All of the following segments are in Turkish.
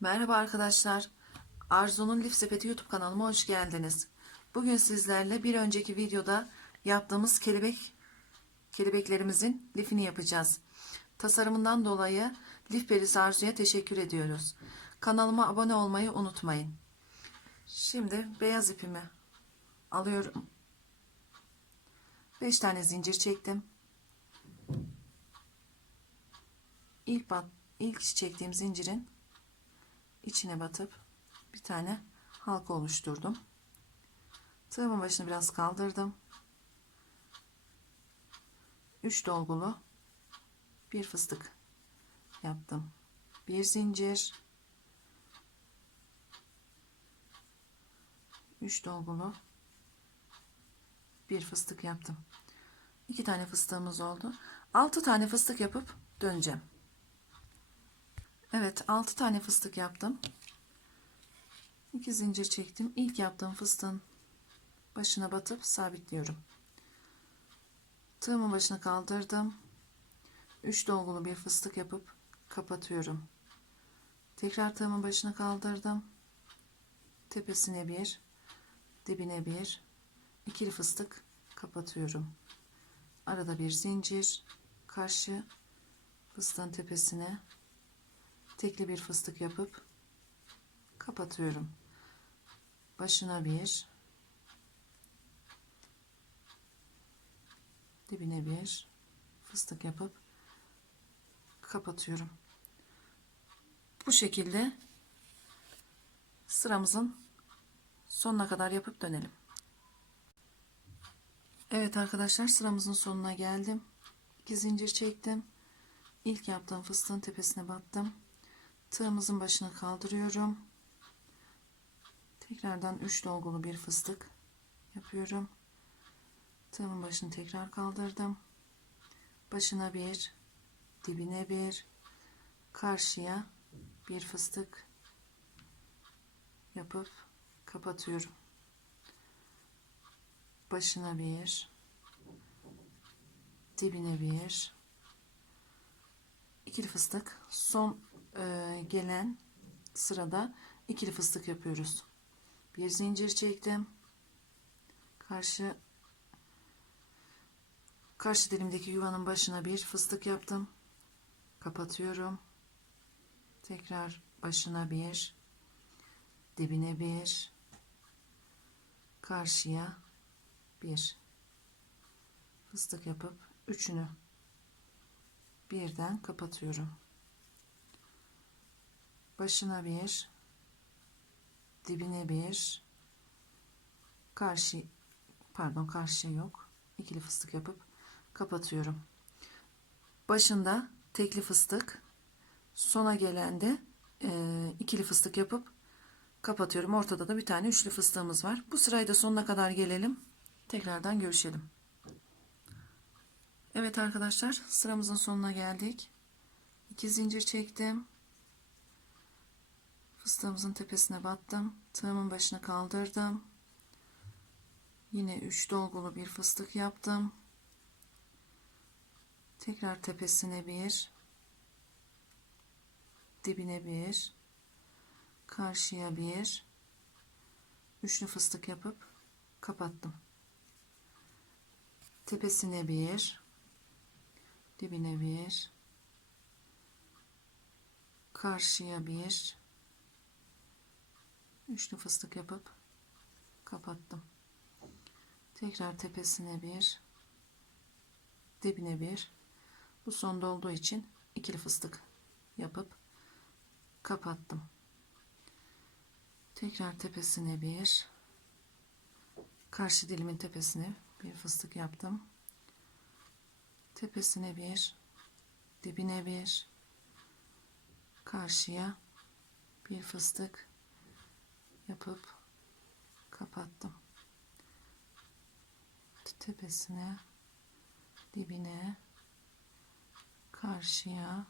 Merhaba arkadaşlar. Arzu'nun Lif Sepeti YouTube kanalıma hoş geldiniz. Bugün sizlerle bir önceki videoda yaptığımız kelebek kelebeklerimizin lifini yapacağız. Tasarımından dolayı Lif Perisi Arzu'ya teşekkür ediyoruz. Kanalıma abone olmayı unutmayın. Şimdi beyaz ipimi alıyorum. 5 tane zincir çektim. İlk ilk çektiğim zincirin içine batıp bir tane halka oluşturdum. Tığımın başını biraz kaldırdım. 3 dolgulu bir fıstık yaptım. Bir zincir 3 dolgulu bir fıstık yaptım. 2 tane fıstığımız oldu. 6 tane fıstık yapıp döneceğim. Evet 6 tane fıstık yaptım. 2 zincir çektim. İlk yaptığım fıstığın başına batıp sabitliyorum. Tığımın başına kaldırdım. 3 dolgulu bir fıstık yapıp kapatıyorum. Tekrar tığımın başına kaldırdım. Tepesine bir, dibine bir, ikili fıstık kapatıyorum. Arada bir zincir, karşı fıstığın tepesine tekli bir fıstık yapıp kapatıyorum. Başına bir, dibine bir fıstık yapıp kapatıyorum. Bu şekilde sıramızın sonuna kadar yapıp dönelim. Evet arkadaşlar sıramızın sonuna geldim. 2 zincir çektim. İlk yaptığım fıstığın tepesine battım. Tığımızın başına kaldırıyorum. Tekrardan 3 dolgulu bir fıstık yapıyorum. Tığımın başını tekrar kaldırdım. Başına bir, dibine bir, karşıya bir fıstık yapıp kapatıyorum. Başına bir, dibine bir, ikili fıstık. Son gelen sırada ikili fıstık yapıyoruz. Bir zincir çektim. Karşı karşı dilimdeki yuvanın başına bir fıstık yaptım. Kapatıyorum. Tekrar başına bir, dibine bir, karşıya bir fıstık yapıp üçünü birden kapatıyorum. Başına bir, dibine bir, karşı pardon karşıya yok. ikili fıstık yapıp kapatıyorum. Başında tekli fıstık, sona gelende e, ikili fıstık yapıp kapatıyorum. Ortada da bir tane üçlü fıstığımız var. Bu sırayı da sonuna kadar gelelim. Tekrardan görüşelim. Evet arkadaşlar sıramızın sonuna geldik. 2 zincir çektim. Fıstığımızın tepesine battım. Tığımın başına kaldırdım. Yine 3 dolgulu bir fıstık yaptım. Tekrar tepesine bir, dibine bir, karşıya bir, üçlü fıstık yapıp kapattım. Tepesine bir, dibine bir, karşıya bir, üçlü fıstık yapıp kapattım. Tekrar tepesine bir, dibine bir, bu sonda olduğu için ikili fıstık yapıp kapattım. Tekrar tepesine bir, karşı dilimin tepesine bir fıstık yaptım. Tepesine bir, dibine bir, karşıya bir fıstık yapıp kapattım. Tepesine, dibine, karşıya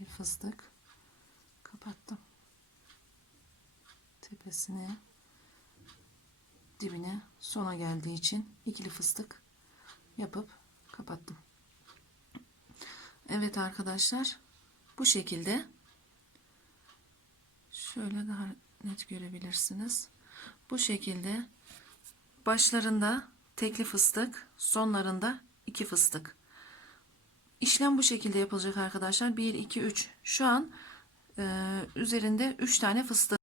bir fıstık kapattım. Tepesine, dibine sona geldiği için ikili fıstık yapıp kapattım. Evet arkadaşlar bu şekilde Şöyle daha net görebilirsiniz. Bu şekilde başlarında tekli fıstık, sonlarında iki fıstık. İşlem bu şekilde yapılacak arkadaşlar. 1, 2, 3. Şu an e, üzerinde 3 tane fıstık.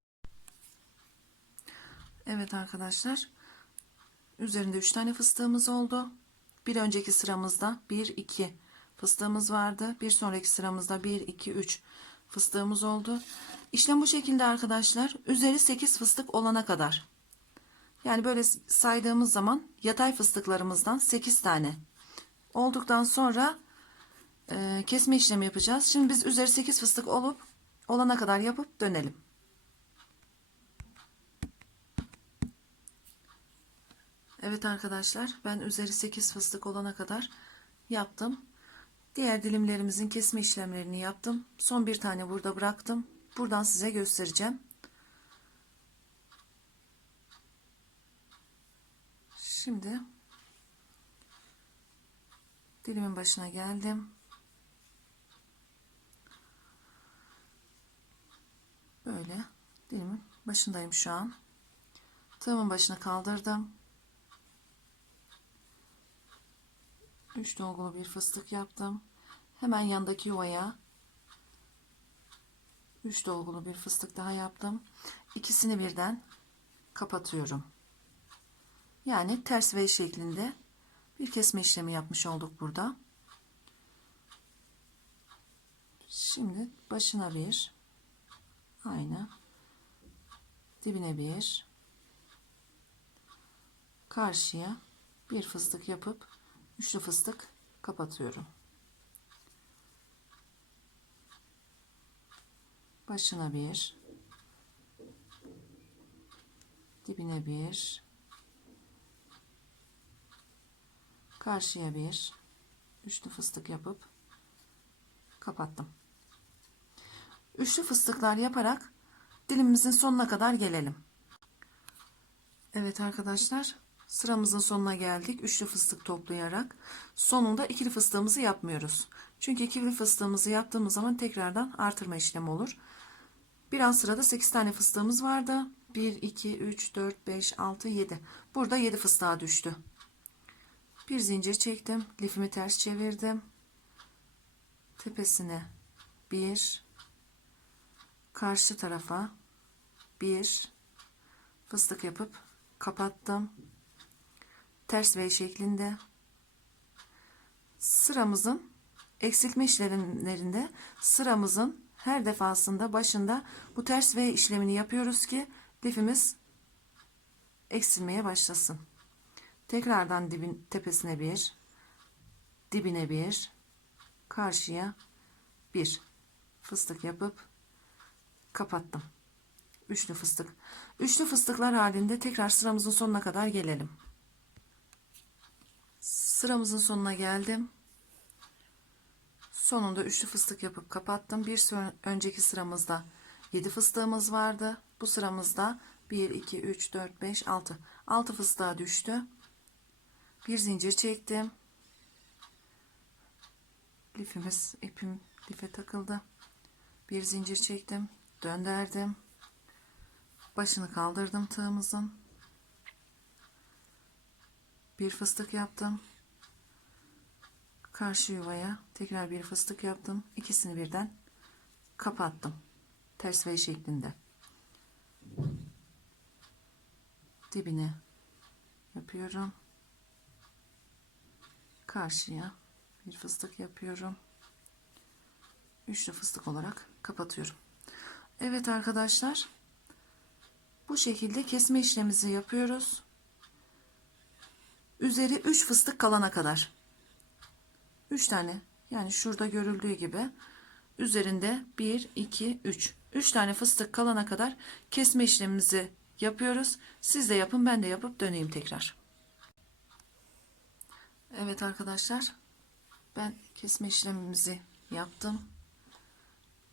Evet arkadaşlar. Üzerinde 3 tane fıstığımız oldu. Bir önceki sıramızda 1, 2 fıstığımız vardı. Bir sonraki sıramızda 1, 2, 3 fıstığımız oldu. İşlem bu şekilde arkadaşlar. Üzeri 8 fıstık olana kadar. Yani böyle saydığımız zaman yatay fıstıklarımızdan 8 tane olduktan sonra e, kesme işlemi yapacağız. Şimdi biz üzeri 8 fıstık olup olana kadar yapıp dönelim. Evet arkadaşlar ben üzeri 8 fıstık olana kadar yaptım. Diğer dilimlerimizin kesme işlemlerini yaptım. Son bir tane burada bıraktım. Buradan size göstereceğim. Şimdi dilimin başına geldim. Böyle dilimin başındayım şu an. Tığımın başına kaldırdım. 3 dolgulu bir fıstık yaptım. Hemen yandaki yuvaya 3 dolgulu bir fıstık daha yaptım. İkisini birden kapatıyorum. Yani ters V şeklinde bir kesme işlemi yapmış olduk burada. Şimdi başına bir aynı dibine bir karşıya bir fıstık yapıp üçlü fıstık kapatıyorum. Başına bir dibine bir karşıya bir üçlü fıstık yapıp kapattım. Üçlü fıstıklar yaparak dilimimizin sonuna kadar gelelim. Evet arkadaşlar sıramızın sonuna geldik. Üçlü fıstık toplayarak sonunda ikili fıstığımızı yapmıyoruz. Çünkü ikili fıstığımızı yaptığımız zaman tekrardan artırma işlemi olur. Bir an sırada 8 tane fıstığımız vardı. 1, 2, 3, 4, 5, 6, 7. Burada 7 fıstığa düştü. Bir zincir çektim. Lifimi ters çevirdim. Tepesine bir karşı tarafa bir fıstık yapıp kapattım. Ters V şeklinde sıramızın eksiltme işlemlerinde sıramızın her defasında başında bu ters V işlemini yapıyoruz ki lifimiz eksilmeye başlasın. Tekrardan dibin tepesine bir, dibine bir, karşıya bir fıstık yapıp kapattım. Üçlü fıstık. Üçlü fıstıklar halinde tekrar sıramızın sonuna kadar gelelim. Sıramızın sonuna geldim. Sonunda üçlü fıstık yapıp kapattım. Bir önceki sıramızda 7 fıstığımız vardı. Bu sıramızda 1, 2, 3, 4, 5, 6. 6 fıstığa düştü. Bir zincir çektim. Lifimiz, ipim life takıldı. Bir zincir çektim. Döndürdüm. Başını kaldırdım tığımızın. Bir fıstık yaptım. Karşı yuvaya tekrar bir fıstık yaptım. İkisini birden kapattım. Ters V şeklinde. Dibine yapıyorum. Karşıya bir fıstık yapıyorum. Üçlü fıstık olarak kapatıyorum. Evet arkadaşlar. Bu şekilde kesme işlemimizi yapıyoruz. Üzeri 3 fıstık kalana kadar. 3 tane yani şurada görüldüğü gibi üzerinde 1 2 3 3 tane fıstık kalana kadar kesme işlemimizi yapıyoruz. Siz de yapın ben de yapıp döneyim tekrar. Evet arkadaşlar ben kesme işlemimizi yaptım.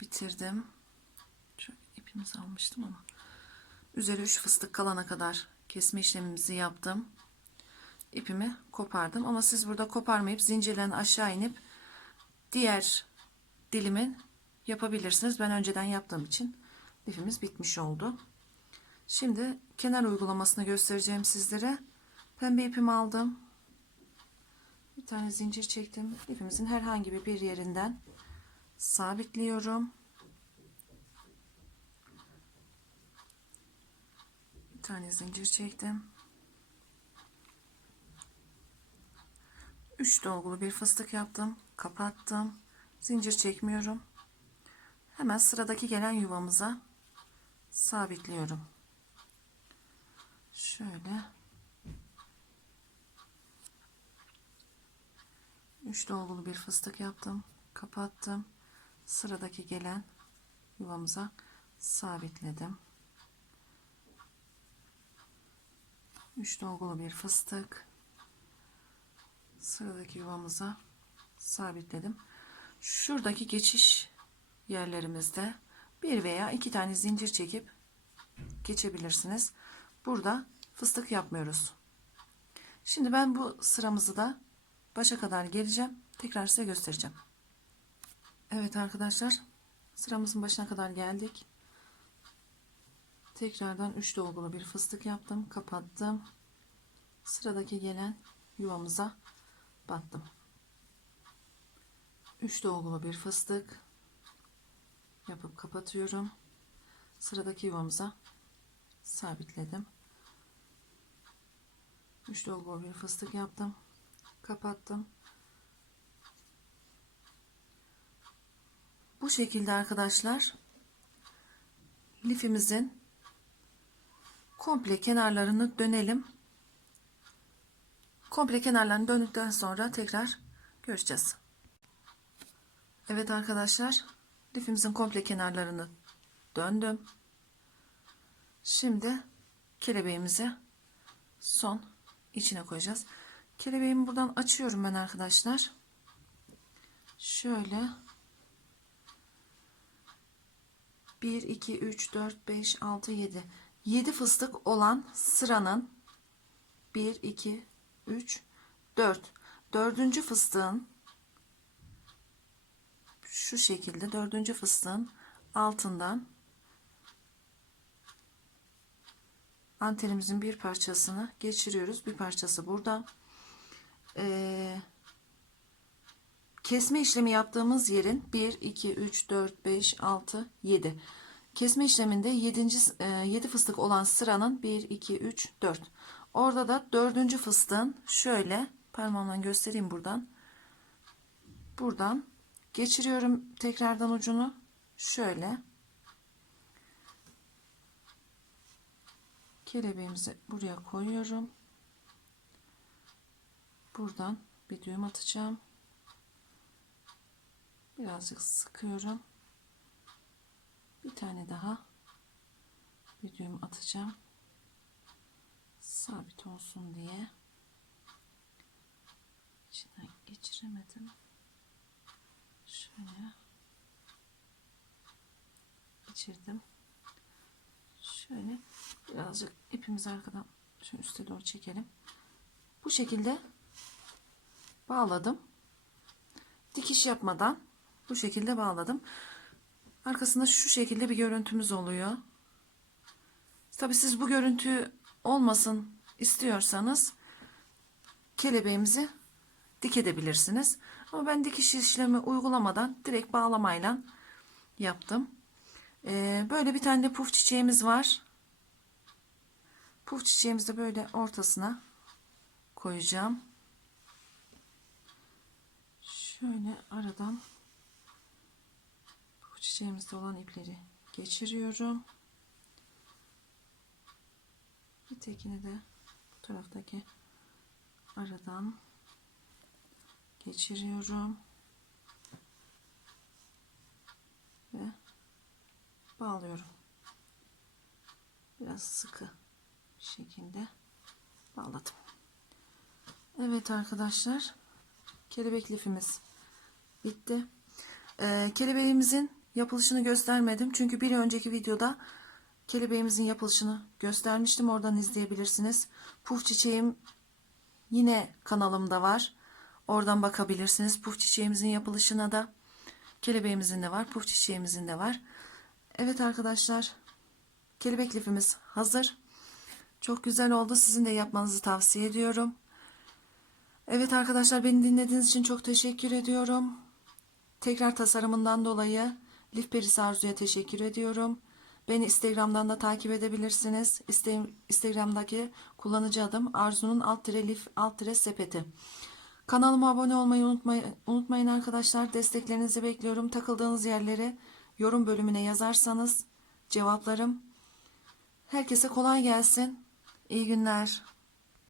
Bitirdim. Şöyle ipimizi almıştım ama. Üzeri 3 fıstık kalana kadar kesme işlemimizi yaptım. İpimi kopardım ama siz burada koparmayıp zincirden aşağı inip diğer dilimin yapabilirsiniz. Ben önceden yaptığım için lifimiz bitmiş oldu. Şimdi kenar uygulamasını göstereceğim sizlere. Pembe ipimi aldım. Bir tane zincir çektim. İpimizin herhangi bir yerinden sabitliyorum. Bir tane zincir çektim. 3 dolgulu bir fıstık yaptım. Kapattım. Zincir çekmiyorum. Hemen sıradaki gelen yuvamıza sabitliyorum. Şöyle 3 dolgulu bir fıstık yaptım. Kapattım. Sıradaki gelen yuvamıza sabitledim. 3 dolgulu bir fıstık. Sıradaki yuvamıza sabitledim. Şuradaki geçiş yerlerimizde bir veya iki tane zincir çekip geçebilirsiniz. Burada fıstık yapmıyoruz. Şimdi ben bu sıramızı da başa kadar geleceğim. Tekrar size göstereceğim. Evet arkadaşlar sıramızın başına kadar geldik. Tekrardan 3 dolgulu bir fıstık yaptım. Kapattım. Sıradaki gelen yuvamıza battım. 3 dolgulu bir fıstık yapıp kapatıyorum. Sıradaki yuvamıza sabitledim. 3 dolgulu bir fıstık yaptım. Kapattım. Bu şekilde arkadaşlar lifimizin komple kenarlarını dönelim. Komple kenarlarını döndükten sonra tekrar göreceğiz. Evet arkadaşlar lifimizin komple kenarlarını döndüm. Şimdi kelebeğimizi son içine koyacağız. Kelebeğimi buradan açıyorum ben arkadaşlar. Şöyle 1 2 3 4 5 6 7 7 fıstık olan sıranın 1 2 3 4 dördüncü fıstığın şu şekilde dördüncü fıstığın altından antenimizin bir parçasını geçiriyoruz. Bir parçası burada. Ee, kesme işlemi yaptığımız yerin 1, 2, 3, 4, 5, 6, 7. Kesme işleminde 7. 7 fıstık olan sıranın 1, 2, 3, 4. Orada da 4. fıstığın şöyle parmağımla göstereyim buradan. Buradan geçiriyorum tekrardan ucunu. Şöyle. Kelebeğimizi buraya koyuyorum. Buradan bir düğüm atacağım. Birazcık sıkıyorum. Bir tane daha bir düğüm atacağım. Sabit olsun diye. İçinden geçiremedim. Şöyle geçirdim. Şöyle birazcık ipimizi arkadan şu üste doğru çekelim. Bu şekilde bağladım. Dikiş yapmadan bu şekilde bağladım. Arkasında şu şekilde bir görüntümüz oluyor. Tabi siz bu görüntü olmasın istiyorsanız kelebeğimizi dikebilirsiniz. Ama ben dikiş işlemi uygulamadan direkt bağlamayla yaptım. Ee, böyle bir tane de puf çiçeğimiz var. Puf çiçeğimizi de böyle ortasına koyacağım. Şöyle aradan puf çiçeğimizde olan ipleri geçiriyorum. Bir tekini de taraftaki aradan geçiriyorum. Ve bağlıyorum. Biraz sıkı bir şekilde bağladım. Evet arkadaşlar. Kelebek lifimiz bitti. Ee, kelebeğimizin yapılışını göstermedim. Çünkü bir önceki videoda kelebeğimizin yapılışını göstermiştim. Oradan izleyebilirsiniz. Puf çiçeğim yine kanalımda var. Oradan bakabilirsiniz. Puf çiçeğimizin yapılışına da kelebeğimizin de var. Puf çiçeğimizin de var. Evet arkadaşlar. Kelebek lifimiz hazır. Çok güzel oldu. Sizin de yapmanızı tavsiye ediyorum. Evet arkadaşlar beni dinlediğiniz için çok teşekkür ediyorum. Tekrar tasarımından dolayı Lif Perisi Arzu'ya teşekkür ediyorum. Beni Instagram'dan da takip edebilirsiniz. Instagram'daki kullanıcı adım Arzu'nun alt tire lif alt tire sepeti. Kanalıma abone olmayı unutmayın, unutmayın arkadaşlar. Desteklerinizi bekliyorum. Takıldığınız yerleri yorum bölümüne yazarsanız cevaplarım. Herkese kolay gelsin. İyi günler.